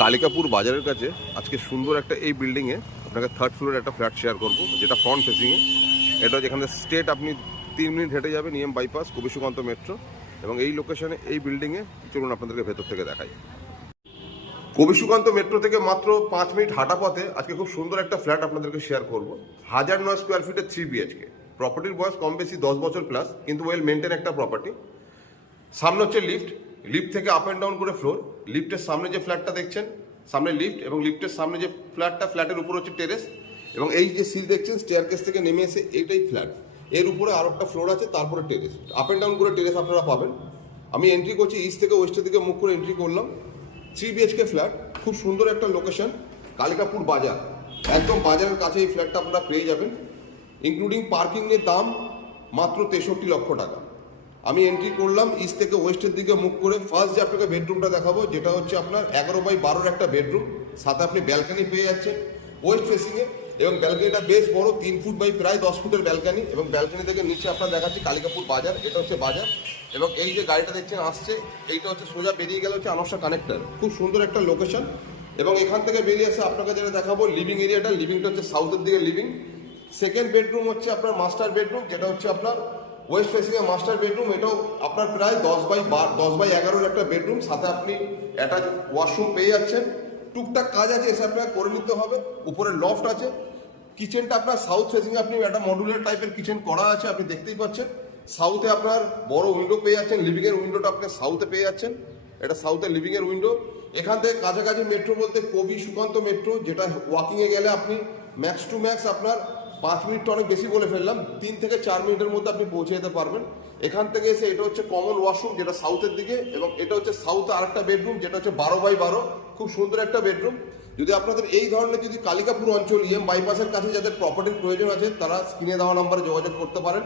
কালিকাপুর বাজারের কাছে আজকে সুন্দর একটা এই বিল্ডিংয়ে আপনাকে থার্ড ফ্লোরে একটা ফ্ল্যাট শেয়ার করবো, যেটা ফ্রন্ট ফেসিংয়ে। এটা যেখানে স্ট্রেট আপনি 3 মিনিট হেঁটে যাবে নিএম বাইপাস, কবি সুকান্ত মেট্রো। এবং এই লোকেশনে এই বিল্ডিংয়ে চলুন আপনাদেরকে ভেতর থেকে দেখাই। কবি সুকান্ত মেট্রো থেকে মাত্র 5 মিনিট হাঁটা পথে আজকে খুব সুন্দর একটা ফ্ল্যাট আপনাদেরকে শেয়ার করবো। 1009 স্কোয়ার ফিটের 3 BHK। প্রপার্টির বয়স কম বেশি 10 বছর প্লাস, কিন্তু ওয়েল মেনটেন একটা প্রপার্টি। সামনে হচ্ছে লিফট, লিফট থেকে আপ অ্যান্ড ডাউন করে ফ্লোর। লিফটের সামনে যে ফ্ল্যাটটা দেখছেন, সামনে লিফট, এবং লিফটের সামনে যে ফ্ল্যাটটা, ফ্ল্যাটের উপর হচ্ছে টেরেস। এবং এই যে সিল দেখছেন স্টেয়ারকেস থেকে নেমে এসে এইটাই ফ্ল্যাট। এর উপরে আর একটা ফ্লোর আছে, তারপরে টেরেস। আপ অ্যান্ড ডাউন করে টেরেস আপনারা পাবেন। আমি এন্ট্রি করছি ইস্ট থেকে ওয়েস্টের দিকে মুখ করে এন্ট্রি করলাম। 3 BHK ফ্ল্যাট, খুব সুন্দর একটা লোকেশন, কালিকাপুর বাজার। একদম বাজারের কাছে এই ফ্ল্যাটটা আপনারা পেয়ে যাবেন। ইনক্লুডিং পার্কিংয়ের দাম মাত্র 63 লক্ষ টাকা। আমি এন্ট্রি করলাম ইস্ট থেকে ওয়েস্টের দিকে মুখ করে। ফার্স্ট যে আপনাকে বেডরুমটা দেখাবো, যেটা হচ্ছে আপনার 11x12 একটা বেডরুম। সাথে আপনি ব্যালকানি পেয়ে যাচ্ছেন ওয়েস্ট ফেসিংয়ে, এবং ব্যালকানিটা বেশ বড়, 3 ফুট বাই প্রায় 10 ফুটের ব্যালকানি। এবং ব্যালকানি থেকে নিচে আপনার দেখাচ্ছি কালিকাপুর বাজার। এটা হচ্ছে বাজার। এবং এই যে গাড়িটা দেখছেন আসছে, এইটা হচ্ছে সোজা বেরিয়ে গেলে হচ্ছে আনসা কানেক্টর। খুব সুন্দর একটা লোকেশন। এবং এখান থেকে বেরিয়ে আসে আপনাকে যেটা দেখাবো লিভিং এরিয়াটা। লিভিংটা হচ্ছে সাউথের দিকে লিভিং। সেকেন্ড বেডরুম হচ্ছে আপনার মাস্টার বেডরুম, যেটা হচ্ছে আপনার ওয়েস্ট ফেসিংয়ে মাস্টার বেডরুম। এটাও আপনার প্রায় 10x11 একটা বেডরুম। সাথে আপনি অ্যাটাচ ওয়াশরুম পেয়ে যাচ্ছেন। টুকটাক কাজ আছে, এসে আপনাকে করে নিতে হবে। উপরে লফট আছে। কিচেনটা আপনার সাউথ ফেসিংয়ে, আপনি একটা মডুলার টাইপের কিচেন করা আছে, আপনি দেখতেই পাচ্ছেন। সাউথে আপনার বড় উইন্ডো পেয়ে যাচ্ছেন। লিভিংয়ের উইন্ডোটা আপনি সাউথে পেয়ে যাচ্ছেন। এটা সাউথের লিভিংয়ের উইন্ডো। এখান থেকে কাছাকাছি মেট্রো বলতে কবি সুকান্ত মেট্রো, যেটা ওয়াকিংয়ে গেলে আপনি ম্যাক্স টু ম্যাক্স আপনার 5 মিনিটটা অনেক বেশি বলে ফেললাম, 3 থেকে 4 মিনিটের মধ্যে আপনি পৌঁছে যেতে পারবেন। এখান থেকে এসে এটা হচ্ছে কমন ওয়াশরুম, যেটা সাউথের দিকে। এবং এটা হচ্ছে সাউথে আরেকটা বেডরুম, যেটা হচ্ছে 12x12, খুব সুন্দর একটা বেডরুম। যদি আপনাদের এই ধরনের যদি কালিকাপুর অঞ্চল ইএম বাইপাসের কাছে যাদের প্রপার্টির প্রয়োজন আছে, তারা স্ক্রিনে দেওয়া নাম্বারে যোগাযোগ করতে পারেন।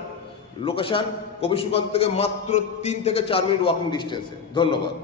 লোকেশন কবি সুকান্ত থেকে মাত্র 3 থেকে 4 মিনিট ওয়াকিং ডিস্টেন্সে। ধন্যবাদ।